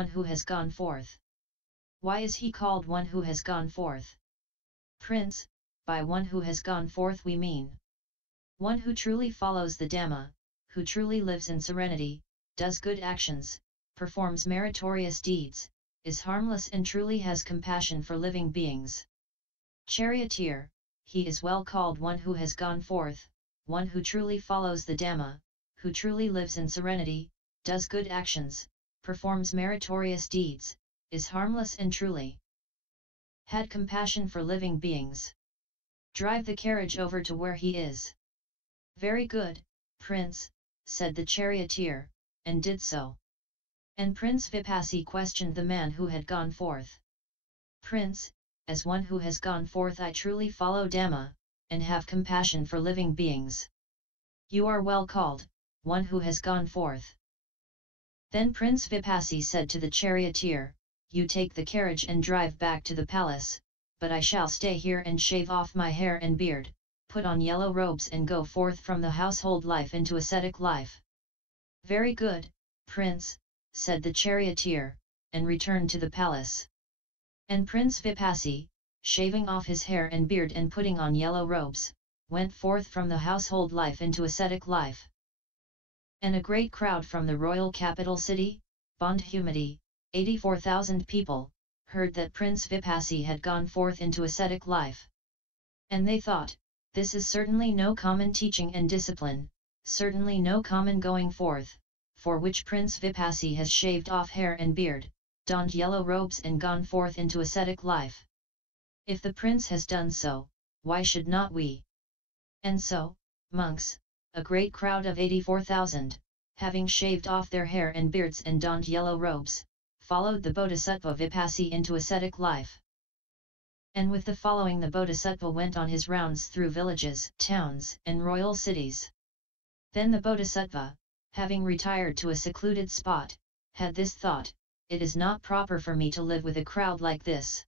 one who has gone forth. Why is he called one who has gone forth? Prince, by one who has gone forth we mean one who truly follows the Dhamma, who truly lives in serenity, does good actions, performs meritorious deeds, is harmless and truly has compassion for living beings. Charioteer, he is well called one who has gone forth, one who truly follows the Dhamma, who truly lives in serenity, does good actions, performs meritorious deeds, is harmless and truly had compassion for living beings. Drive the carriage over to where he is. Very good, Prince, said the charioteer, and did so. And Prince Vipassi questioned the man who had gone forth. Prince, as one who has gone forth I truly follow Dhamma, and have compassion for living beings. You are well called, one who has gone forth. Then Prince Vipassi said to the charioteer, you take the carriage and drive back to the palace, but I shall stay here and shave off my hair and beard, put on yellow robes and go forth from the household life into ascetic life. Very good, Prince, said the charioteer, and returned to the palace. And Prince Vipassi, shaving off his hair and beard and putting on yellow robes, went forth from the household life into ascetic life. And a great crowd from the royal capital city, Bandhumati, 84,000 people, heard that Prince Vipassi had gone forth into ascetic life. And they thought, this is certainly no common teaching and discipline, certainly no common going forth, for which Prince Vipassi has shaved off hair and beard, donned yellow robes and gone forth into ascetic life. If the prince has done so, why should not we? And so, monks, a great crowd of 84,000, having shaved off their hair and beards and donned yellow robes, followed the Bodhisattva Vipassi into ascetic life. And with the following the Bodhisattva went on his rounds through villages, towns, and royal cities. Then the Bodhisattva, having retired to a secluded spot, had this thought, it is not proper for me to live with a crowd like this.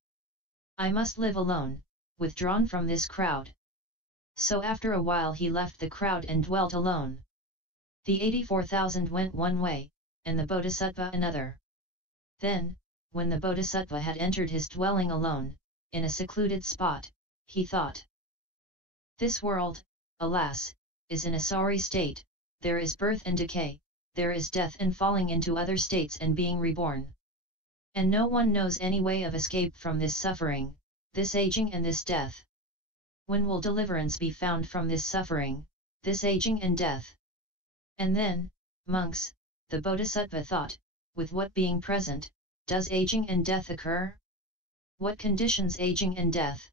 I must live alone, withdrawn from this crowd. So after a while he left the crowd and dwelt alone. The 84,000 went one way, and the Bodhisattva another. Then, when the Bodhisattva had entered his dwelling alone, in a secluded spot, he thought, this world, alas, is in a sorry state, there is birth and decay, there is death and falling into other states and being reborn. And no one knows any way of escape from this suffering, this aging and this death. When will deliverance be found from this suffering, this aging and death? And then, monks, the Bodhisattva thought, with what being present, does aging and death occur? What conditions aging and death?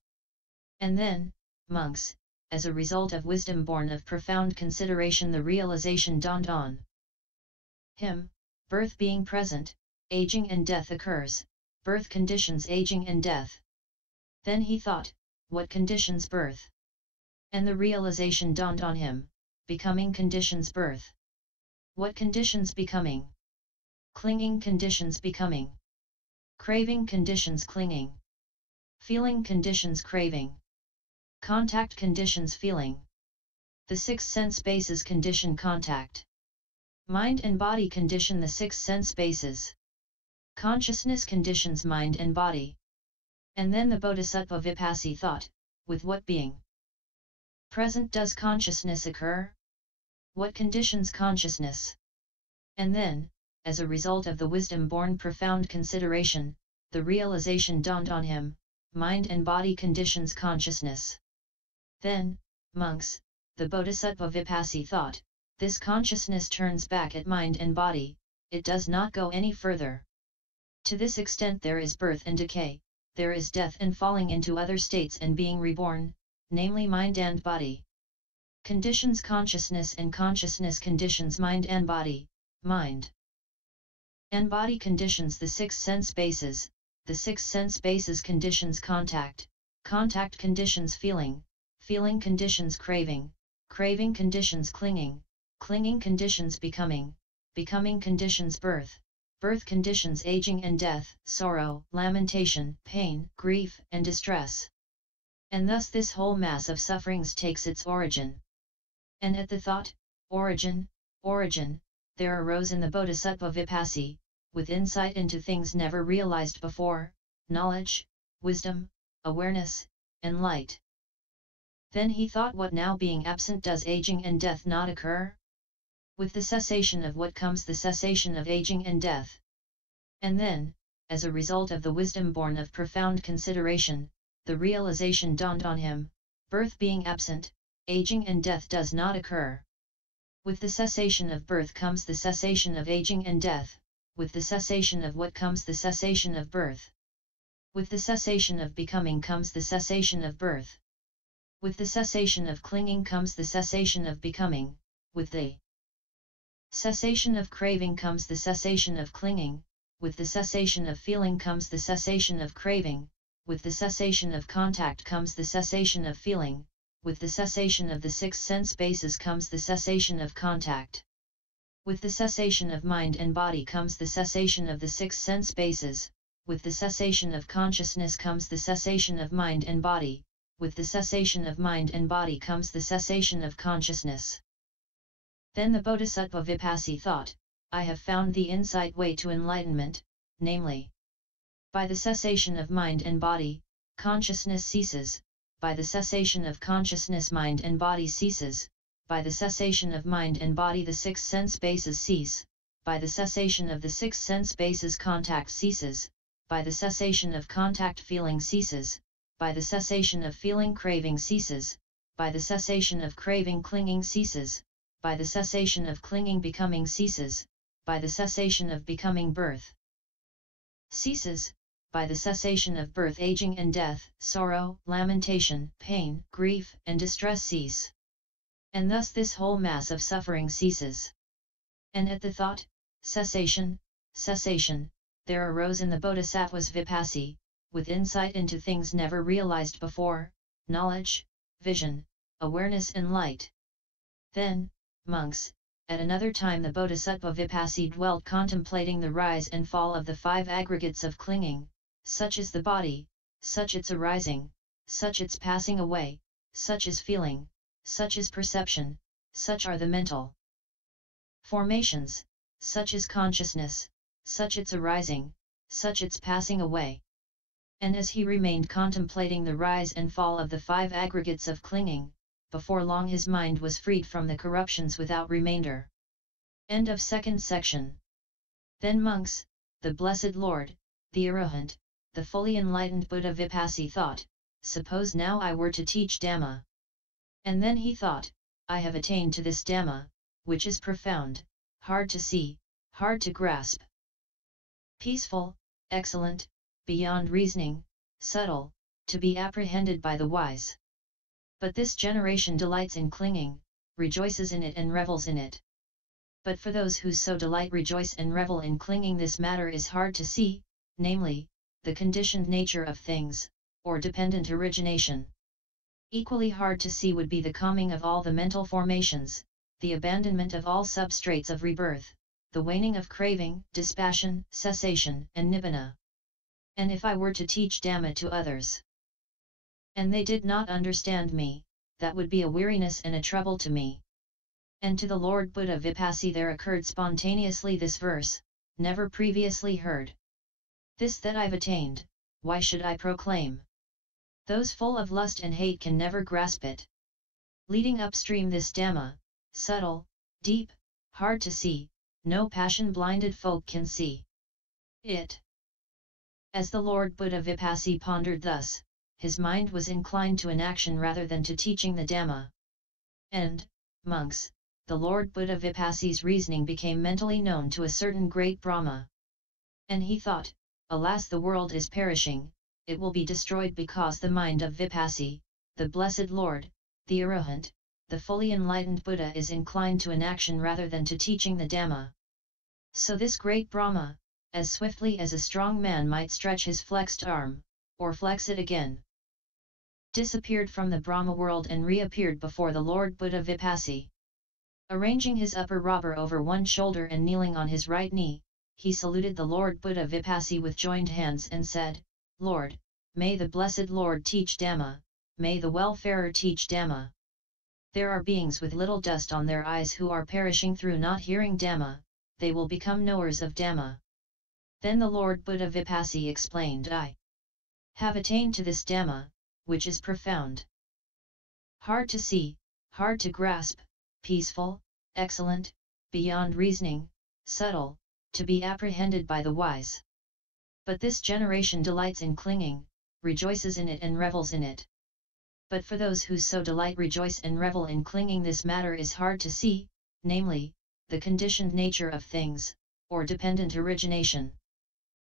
And then, monks, as a result of wisdom born of profound consideration the realization dawned on him, birth being present, aging and death occurs, birth conditions aging and death. Then he thought, what conditions birth? And the realization dawned on him, becoming conditions birth. What conditions becoming? Clinging conditions becoming. Craving conditions clinging. Feeling conditions craving. Contact conditions feeling. The six sense bases condition contact. Mind and body condition the six sense bases. Consciousness conditions mind and body. And then the Bodhisattva Vipassi thought, with what being present does consciousness occur? What conditions consciousness? And then, as a result of the wisdom-born profound consideration, the realization dawned on him, mind and body conditions consciousness. Then, monks, the Bodhisattva Vipassi thought, this consciousness turns back at mind and body, it does not go any further. To this extent there is birth and decay, there is death and falling into other states and being reborn, namely mind and body. Conditions consciousness and consciousness conditions mind and body, mind and body conditions the six sense bases, the six sense bases conditions contact, contact conditions feeling, feeling conditions craving, craving conditions clinging, clinging conditions becoming, becoming conditions birth, birth conditions aging and death, sorrow, lamentation, pain, grief, and distress. And thus this whole mass of sufferings takes its origin. And at the thought, origin, origin, there arose in the Bodhisattva Vipassi, with insight into things never realized before, knowledge, wisdom, awareness, and light. Then he thought, what now being absent does aging and death not occur? With the cessation of what comes the cessation of aging and death. And then, as a result of the wisdom born of profound consideration, the realization dawned on him, birth being absent, aging and death does not occur. With the cessation of birth comes the cessation of aging and death, with the cessation of what comes the cessation of birth. With the cessation of becoming comes the cessation of birth. With the cessation of clinging comes the cessation of becoming, with the cessation of craving comes the cessation of clinging, with the cessation of feeling comes the cessation of craving, with the cessation of contact comes the cessation of feeling, with the cessation of the six sense bases comes the cessation of contact. With the cessation of mind and body comes the cessation of the six sense bases, with the cessation of consciousness comes the cessation of mind and body, with the cessation of mind and body comes the cessation of consciousness. Then the Bodhisattva Vipassi thought, I have found the insight way to enlightenment, namely, by the cessation of mind and body, consciousness ceases, by the cessation of consciousness mind and body ceases, by the cessation of mind and body the six sense bases cease, by the cessation of the six sense bases contact ceases, by the cessation of contact feeling ceases, by the cessation of feeling craving ceases, by the cessation of craving clinging ceases, by the cessation of clinging becoming ceases, by the cessation of becoming birth ceases, by the cessation of birth aging and death, sorrow, lamentation, pain, grief, and distress cease. And thus this whole mass of suffering ceases. And at the thought, cessation, cessation, there arose in the Bodhisattva's Vipassi, with insight into things never realized before, knowledge, vision, awareness and light. Then, monks, at another time the Bodhisattva Vipassi dwelt contemplating the rise and fall of the five aggregates of clinging, such is the body, such its arising, such its passing away, such is feeling, such is perception, such are the mental formations, such is consciousness, such its arising, such its passing away. And as he remained contemplating the rise and fall of the five aggregates of clinging, before long his mind was freed from the corruptions without remainder. End of second section. Then monks, the Blessed Lord, the Arahant, the fully enlightened Buddha Vipassi thought, suppose now I were to teach Dhamma. And then he thought, I have attained to this Dhamma, which is profound, hard to see, hard to grasp, peaceful, excellent, beyond reasoning, subtle, to be apprehended by the wise. But this generation delights in clinging, rejoices in it and revels in it. But for those who so delight, rejoice and revel in clinging, this matter is hard to see, namely, the conditioned nature of things, or dependent origination. Equally hard to see would be the calming of all the mental formations, the abandonment of all substrates of rebirth, the waning of craving, dispassion, cessation, and nibbana. And if I were to teach Dhamma to others, and they did not understand me, that would be a weariness and a trouble to me. And to the Lord Buddha Vipassi there occurred spontaneously this verse, never previously heard. This that I've attained, why should I proclaim? Those full of lust and hate can never grasp it. Leading upstream this Dhamma, subtle, deep, hard to see, no passion-blinded folk can see it. As the Lord Buddha Vipassi pondered thus, his mind was inclined to inaction rather than to teaching the Dhamma. And, monks, the Lord Buddha Vipassi's reasoning became mentally known to a certain great Brahma. And he thought, alas, the world is perishing, it will be destroyed because the mind of Vipassi, the Blessed Lord, the Arahant, the fully enlightened Buddha is inclined to inaction rather than to teaching the Dhamma. So this great Brahma, as swiftly as a strong man might stretch his flexed arm, or flex it again, disappeared from the Brahma world and reappeared before the Lord Buddha Vipassi. Arranging his upper robber over one shoulder and kneeling on his right knee, he saluted the Lord Buddha Vipassi with joined hands and said, Lord, may the Blessed Lord teach Dhamma, may the welfarer teach Dhamma. There are beings with little dust on their eyes who are perishing through not hearing Dhamma, they will become knowers of Dhamma. Then the Lord Buddha Vipassi explained, I have attained to this Dhamma, which is profound, hard to see, hard to grasp, peaceful, excellent, beyond reasoning, subtle, to be apprehended by the wise. But this generation delights in clinging, rejoices in it and revels in it. But for those who so delight, rejoice and revel in clinging, this matter is hard to see, namely, the conditioned nature of things, or dependent origination.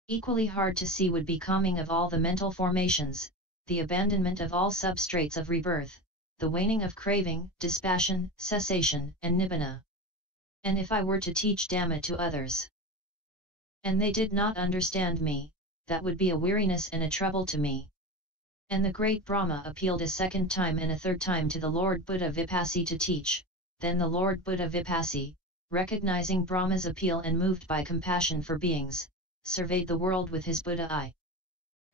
Equally hard to see would be calming of all the mental formations, the abandonment of all substrates of rebirth, the waning of craving, dispassion, cessation, and nibbana. And if I were to teach Dhamma to others, and they did not understand me, that would be a weariness and a trouble to me. And the great Brahma appealed a second time and a third time to the Lord Buddha Vipassi to teach. Then the Lord Buddha Vipassi, recognizing Brahma's appeal and moved by compassion for beings, surveyed the world with his Buddha eye.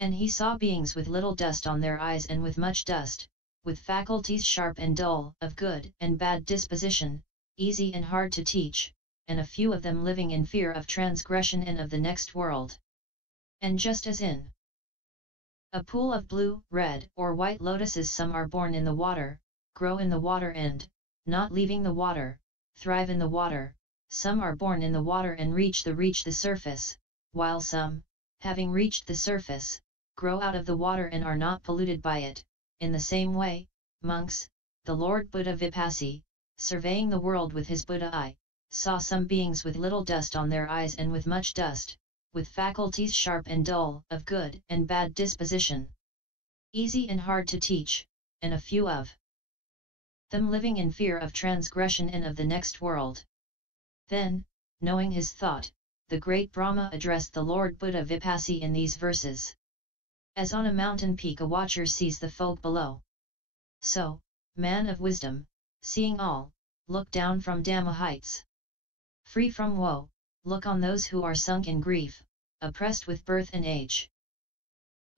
And he saw beings with little dust on their eyes and with much dust, with faculties sharp and dull, of good and bad disposition, easy and hard to teach, and a few of them living in fear of transgression and of the next world. And just as in a pool of blue, red, or white lotuses, some are born in the water, grow in the water and, not leaving the water, thrive in the water, some are born in the water and reach the surface, while some, having reached the surface, grow out of the water and are not polluted by it. In the same way, monks, the Lord Buddha Vipassi, surveying the world with his Buddha eye, saw some beings with little dust on their eyes and with much dust, with faculties sharp and dull, of good and bad disposition, easy and hard to teach, and a few of them living in fear of transgression and of the next world. Then, knowing his thought, the great Brahma addressed the Lord Buddha Vipassi in these verses. As on a mountain peak a watcher sees the folk below, so, man of wisdom, seeing all, look down from Dhamma heights. Free from woe, look on those who are sunk in grief, oppressed with birth and age.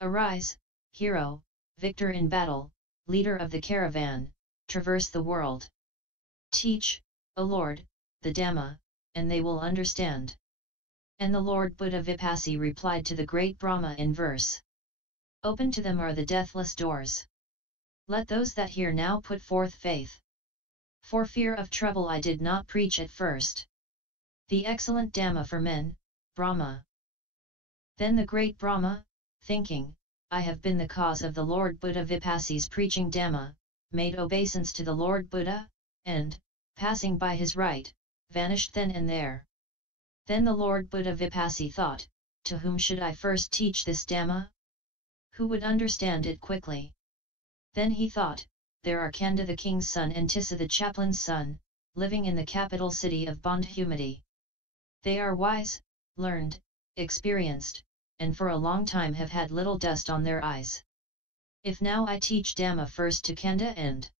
Arise, hero, victor in battle, leader of the caravan, traverse the world. Teach, O Lord, the Dhamma, and they will understand. And the Lord Buddha Vipassi replied to the great Brahma in verse. Open to them are the deathless doors. Let those that hear now put forth faith. For fear of trouble I did not preach at first the excellent Dhamma for men, Brahma. Then the great Brahma, thinking, I have been the cause of the Lord Buddha Vipassi's preaching Dhamma, made obeisance to the Lord Buddha, and, passing by his right, vanished then and there. Then the Lord Buddha Vipassi thought, to whom should I first teach this Dhamma? Who would understand it quickly? Then he thought, there are Kanda the king's son and Tissa the chaplain's son, living in the capital city of Bodhisattva. They are wise, learned, experienced, and for a long time have had little dust on their eyes. If now I teach Dhamma first to Kanda and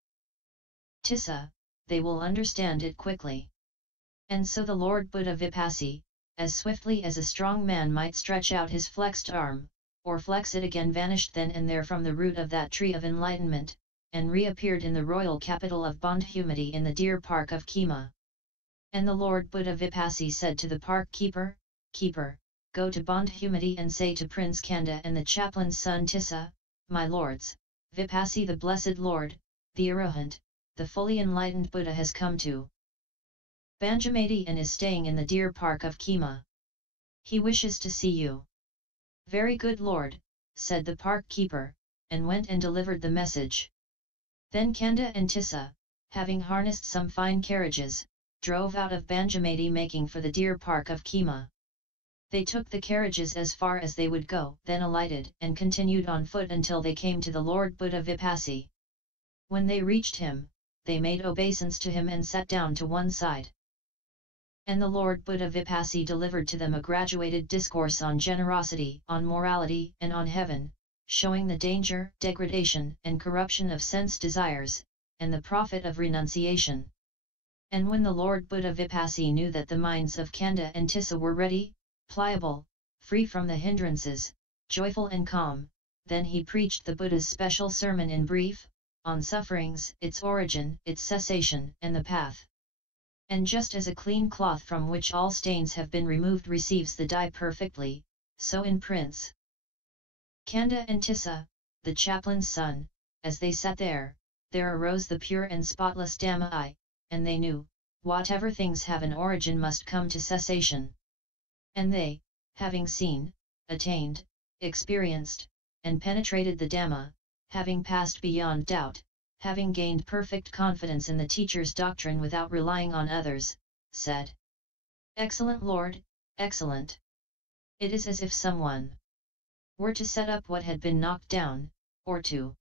Tissa, they will understand it quickly. And so the Lord Buddha Vipassi, as swiftly as a strong man might stretch out his flexed arm, or flex it again, vanished then and there from the root of that tree of enlightenment, and reappeared in the royal capital of Bodhisattva in the deer park of Khema. And the Lord Buddha Vipassi said to the park keeper, Keeper, go to Bodhisattva and say to Prince Kanda and the chaplain's son Tissa, my lords, Vipassi the blessed Lord, the Arahant, the fully enlightened Buddha has come to Bodhisattva and is staying in the deer park of Khema. He wishes to see you. Very good Lord, said the park keeper, and went and delivered the message. Then Kanda and Tissa, having harnessed some fine carriages, drove out of Bodhisattva making for the deer park of Khema. They took the carriages as far as they would go, then alighted and continued on foot until they came to the Lord Buddha Vipassi. When they reached him, they made obeisance to him and sat down to one side. And the Lord Buddha Vipassi delivered to them a graduated discourse on generosity, on morality, and on heaven, showing the danger, degradation, and corruption of sense desires, and the profit of renunciation. And when the Lord Buddha Vipassi knew that the minds of Kanda and Tissa were ready, pliable, free from the hindrances, joyful and calm, then he preached the Buddha's special sermon in brief, on sufferings, its origin, its cessation, and the path. And just as a clean cloth from which all stains have been removed receives the dye perfectly, so in Prince Kanda and Tissa, the chaplain's son, as they sat there arose the pure and spotless Dhamma I, and they knew, whatever things have an origin must come to cessation. And they, having seen, attained, experienced, and penetrated the Dhamma, having passed beyond doubt, having gained perfect confidence in the teacher's doctrine without relying on others, said, "Excellent Lord, excellent! It is as if someone were to set up what had been knocked down, or to